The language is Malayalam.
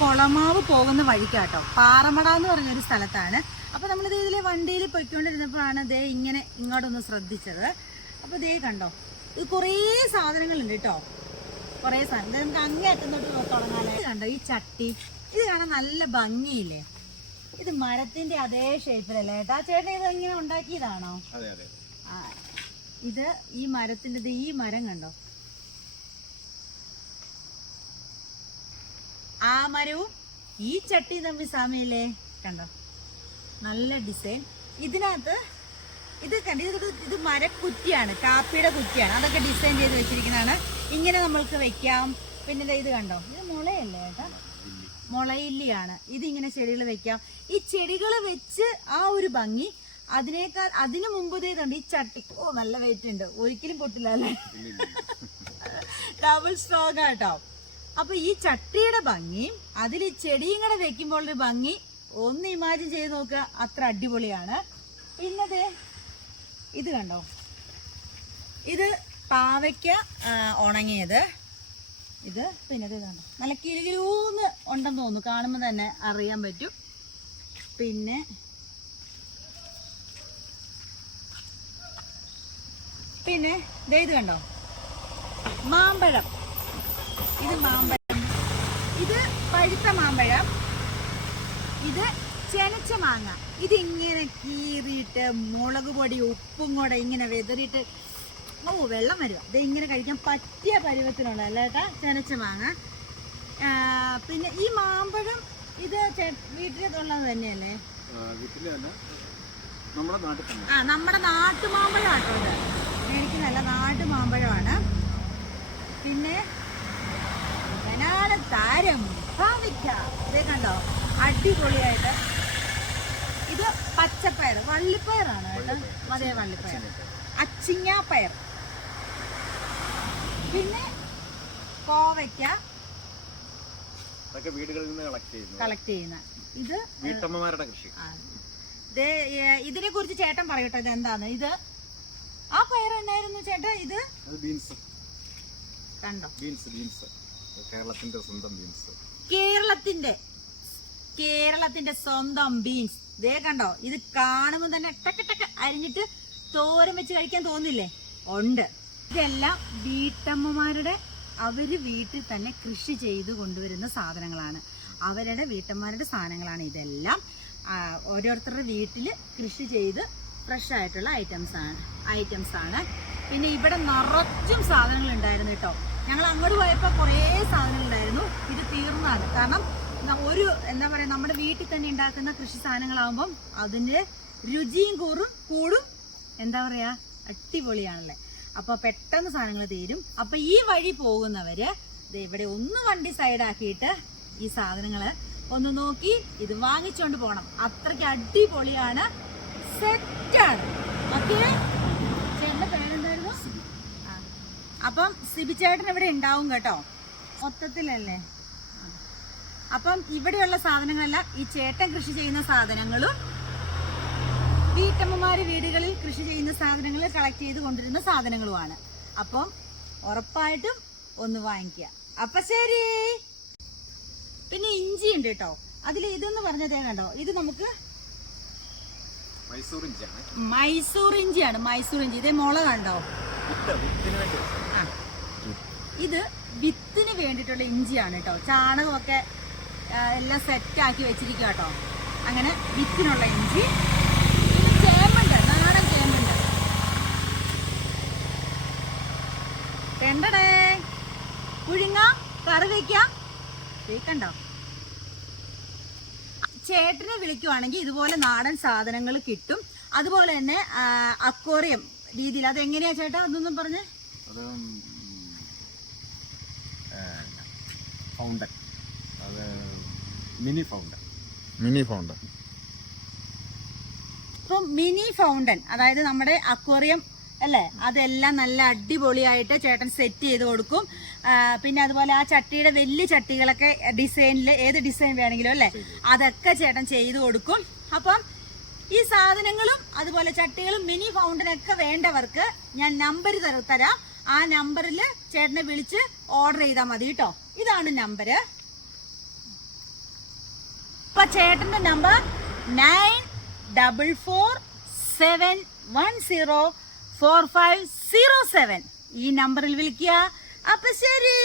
കൊളമാവ് പോകുന്ന വഴിക്കാട്ടോ, പാറമട എന്ന് പറഞ്ഞൊരു സ്ഥലത്താണ്. അപ്പോൾ നമ്മളിത് ഇതിലെ വണ്ടിയിൽ പൊയ്ക്കൊണ്ടിരുന്നപ്പോഴാണ് ദേ ഇങ്ങനെ ഇങ്ങോട്ടൊന്ന് ശ്രദ്ധിച്ചത്. അപ്പോൾ ദേ കണ്ടോ, ഇത് കുറേ സാധനങ്ങളുണ്ട് കേട്ടോ, കുറേ സാധനം. നമുക്ക് അങ്ങേ എത്തുന്നോട്ട് തുടങ്ങാനായിട്ട് കണ്ടോ ഈ ചട്ടി, ഇത് കാണാൻ നല്ല ഭംഗിയില്ലേ? ഇത് മരത്തിന്റെ അതേ ഷേപ്പിലല്ലേ ഏട്ടാ? ചേട്ടൻ ഇത് ഇങ്ങനെ ഉണ്ടാക്കിയതാണോ? ആ, ഇത് ഈ മരത്തിന്റെ ഈ മരം കണ്ടോ, ആ മരവും ഈ ചട്ടി തമ്മിൽ സാമ്യല്ലേ? കണ്ടോ, നല്ല ഡിസൈൻ. ഇതിനകത്ത് ഇത് ഇത് മരക്കുറ്റിയാണ്, കാപ്പിയുടെ കുറ്റിയാണ്, അതൊക്കെ ഡിസൈൻ ചെയ്ത് വെച്ചിരിക്കുന്നതാണ്. ഇങ്ങനെ നമ്മൾക്ക് വെക്കാം. പിന്നെ ഇത് കണ്ടോ, ഇത് മുളയല്ലേ ഏട്ടാ? മുളയില്ലിയാണ്. ഇതിങ്ങനെ ചെടികൾ വെക്കാം. ഈ ചെടികൾ വെച്ച് ആ ഒരു ഭംഗി അതിനു മുമ്പതേതുണ്ട് ഈ ചട്ടി. ഓ, നല്ല വെയിറ്റ് ഉണ്ട്, ഒരിക്കലും പൊട്ടില്ല അല്ലേ? ഡബിൾ സ്ട്രോങ് ആട്ടോ. അപ്പൊ ഈ ചട്ടിയുടെ ഭംഗിയും അതിൽ ചെടിയും കൂടെ വെക്കുമ്പോൾ ഒരു ഭംഗി ഒന്ന് ഇമാജിൻ ചെയ്ത് നോക്കുക, അത്ര അടിപൊളിയാണ്. പിന്നെ ഇത് കണ്ടോ, ഇത് പാവയ്ക്ക ഉണങ്ങിയത്. ഇത് പിന്നെ ഇത് കണ്ടോ, നല്ല കിലുകിലൂന്ന് ഉണ്ടെന്ന് തോന്നുന്നു, കാണുമ്പോൾ തന്നെ അറിയാൻ പറ്റും. പിന്നെ ഇത് കണ്ടോ, മാമ്പഴം. ഇത് മാമ്പഴം, ഇത് പഴുത്ത മാമ്പഴം, ഇത് ചെനച്ച മാങ്ങ. ഇതിങ്ങനെ കീറിയിട്ട് മുളക് പൊടി ഉപ്പും കൂടെ ഇങ്ങനെ വെതറിയിട്ട് ഓ വെള്ളം വരിക. ഇത് ഇങ്ങനെ കഴിക്കാൻ പറ്റിയ പരുവത്തിനുള്ള അല്ലേട്ടാ ചെനച്ച മാങ്ങ. പിന്നെ ഈ മാമ്പഴം ഇത് വീട്ടിലുള്ളത് തന്നെയല്ലേ? നമ്മുടെ നാട്ടുമാമ്പഴം ആട്ടോ ഇത്, മേടിക്കുന്നല്ല, നാട്ടുമാമ്പഴമാണ്. പിന്നെ താരം പാവയ്ക്ക, ഇതേ കണ്ടോ അടിപൊളിയായിട്ട്. ഇത് പച്ചപ്പയർ, വള്ളിപ്പയറാണ് കേട്ടോ, അതേ വള്ളിപ്പയർ, അച്ചിങ്ങാപ്പയർ. പിന്നെ കോവയ്ക്ക വീടുകളിൽ നിന്ന് കളക്ട് ചെയ്യുന്ന ഇത് വീട്ടമ്മമാരുടെ കൃഷി. ഇതിനെ കുറിച്ച് ചേട്ടൻ പറയട്ടോ, ഇത് എന്താന്ന്? ഇത് ആ പയർ എന്നായിരുന്നു ചേട്ടാ? ഇത് ബീൻസ് കണ്ടോ, ബീൻസ് കേരളത്തിന്റെ സ്വന്തം ബീൻസ്, കേരളത്തിന്റെ സ്വന്തം ബീൻസ്. ദേ കണ്ടോ, ഇത് കാണുമ്പോൾ തന്നെ ടക്ക് അരിഞ്ഞിട്ട് തോരൻ വെച്ച് കഴിക്കാൻ തോന്നില്ലേ? ഉണ്ട്. ഇതെല്ലാം വീട്ടമ്മമാരുടെ, അവര് വീട്ടിൽ തന്നെ കൃഷി ചെയ്ത് കൊണ്ടുവരുന്ന സാധനങ്ങളാണ്, അവരുടെ വീട്ടമ്മമാരുടെ സാധനങ്ങളാണ് ഇതെല്ലാം. ഓരോരുത്തരുടെ വീട്ടിൽ കൃഷി ചെയ്ത് ഫ്രഷ് ആയിട്ടുള്ള ഐറ്റംസ് ആണ്. പിന്നെ ഇവിടെ നിറച്ചും സാധനങ്ങൾ ഉണ്ടായിരുന്നു കേട്ടോ. ഞങ്ങൾ അങ്ങോട്ട് പോയപ്പോൾ കുറേ സാധനങ്ങളുണ്ടായിരുന്നു. ഇത് തീർന്നാണ്, കാരണം ഒരു എന്താ പറയുക, നമ്മുടെ വീട്ടിൽ തന്നെ ഉണ്ടാക്കുന്ന കൃഷി സാധനങ്ങളാകുമ്പം അതിൻ്റെ രുചിയും കൂടും എന്താ പറയുക, അടിപൊളിയാണല്ലേ. അപ്പോൾ പെട്ടെന്ന് സാധനങ്ങൾ തീരും. അപ്പോൾ ഈ വഴി പോകുന്നവര് ഇവിടെ ഒന്ന് വണ്ടി സൈഡാക്കിയിട്ട് ഈ സാധനങ്ങൾ ഒന്ന് നോക്കി ഇത് വാങ്ങിച്ചോണ്ട് പോകണം. അത്രയ്ക്ക് അടിപൊളിയാണ്, സെറ്റാണ്. ഓക്കെ, ചേട്ടൻ്റെ പേരെന്തായിരുന്നു? അപ്പം സിബിച്ചേട്ടൻ ഇവിടെ ഉണ്ടാവും കേട്ടോ, മൊത്തത്തിലല്ലേ. അപ്പം ഇവിടെയുള്ള സാധനങ്ങളെല്ലാം ഈ ചേട്ടൻ കൃഷി ചെയ്യുന്ന സാധനങ്ങളും വീട്ടമ്മമാര് വീടുകളിൽ കൃഷി ചെയ്യുന്ന സാധനങ്ങൾ കളക്ട് ചെയ്ത് കൊണ്ടുവരുന്ന സാധനങ്ങളുമാണ്. അപ്പം ഉറപ്പായിട്ടും ഒന്ന് വാങ്ങിക്കുക. അപ്പൊ ശരി. പിന്നെ ഇഞ്ചി ഉണ്ട് കേട്ടോ, അതിൽ ഇതെന്ന് പറഞ്ഞതേ കണ്ടോ, ഇത് നമുക്ക് മൈസൂർ ഇഞ്ചിയാണ്. മൈസൂർ ഇഞ്ചി, ഇതേ മുള കണ്ടോ, ഇത് വിത്തിന് വേണ്ടിയിട്ടുള്ള ഇഞ്ചിയാണ് കേട്ടോ. ചാണകമൊക്കെ എല്ലാം സെറ്റാക്കി വെച്ചിരിക്കുക കേട്ടോ. അങ്ങനെ വിത്തിനുള്ള ഇഞ്ചി. ചേമ്പുണ്ട്, നാടൻ ചേമ്പുണ്ട്. കണ്ടടേ, പുഴുങ്ങാം, കറി വയ്ക്കാം. കണ്ടോ, ചേട്ടനെ വിളിക്കുവാണെങ്കിൽ ഇതുപോലെ നാടൻ സാധനങ്ങൾ കിട്ടും. അതുപോലെ തന്നെ അക്വേറിയം രീതിയിൽ, അതെങ്ങനെയാ ചേട്ടാ അതൊന്നും പറഞ്ഞേ? ഫൗണ്ടൻ, അത് മിനി ഫൗണ്ടൻ. ഇപ്പം മിനി ഫൗണ്ടൻ, അതായത് നമ്മുടെ അക്വേറിയം അല്ലേ, അതെല്ലാം നല്ല അടിപൊളിയായിട്ട് ചേട്ടൻ സെറ്റ് ചെയ്ത് കൊടുക്കും. പിന്നെ അതുപോലെ ആ ചട്ടിയുടെ വലിയ ചട്ടികളൊക്കെ ഡിസൈനിൽ, ഏത് ഡിസൈൻ വേണമെങ്കിലും അല്ലേ, അതൊക്കെ ചേട്ടൻ ചെയ്ത് കൊടുക്കും. അപ്പം ഈ സാധനങ്ങളും അതുപോലെ ചട്ടികളും മിനി ഫൗണ്ടനൊക്കെ വേണ്ടവർക്ക് ഞാൻ നമ്പർ തരാം. ആ നമ്പറിൽ ചേട്ടനെ വിളിച്ച് ഓർഡർ ചെയ്താൽ മതി കേട്ടോ. ഇതാണ് നമ്പര്. അപ്പൊ ചേട്ടന്റെ നമ്പർ 9447104507. ഈ നമ്പറിൽ വിളിക്കുക. അപ്പൊ ശരി.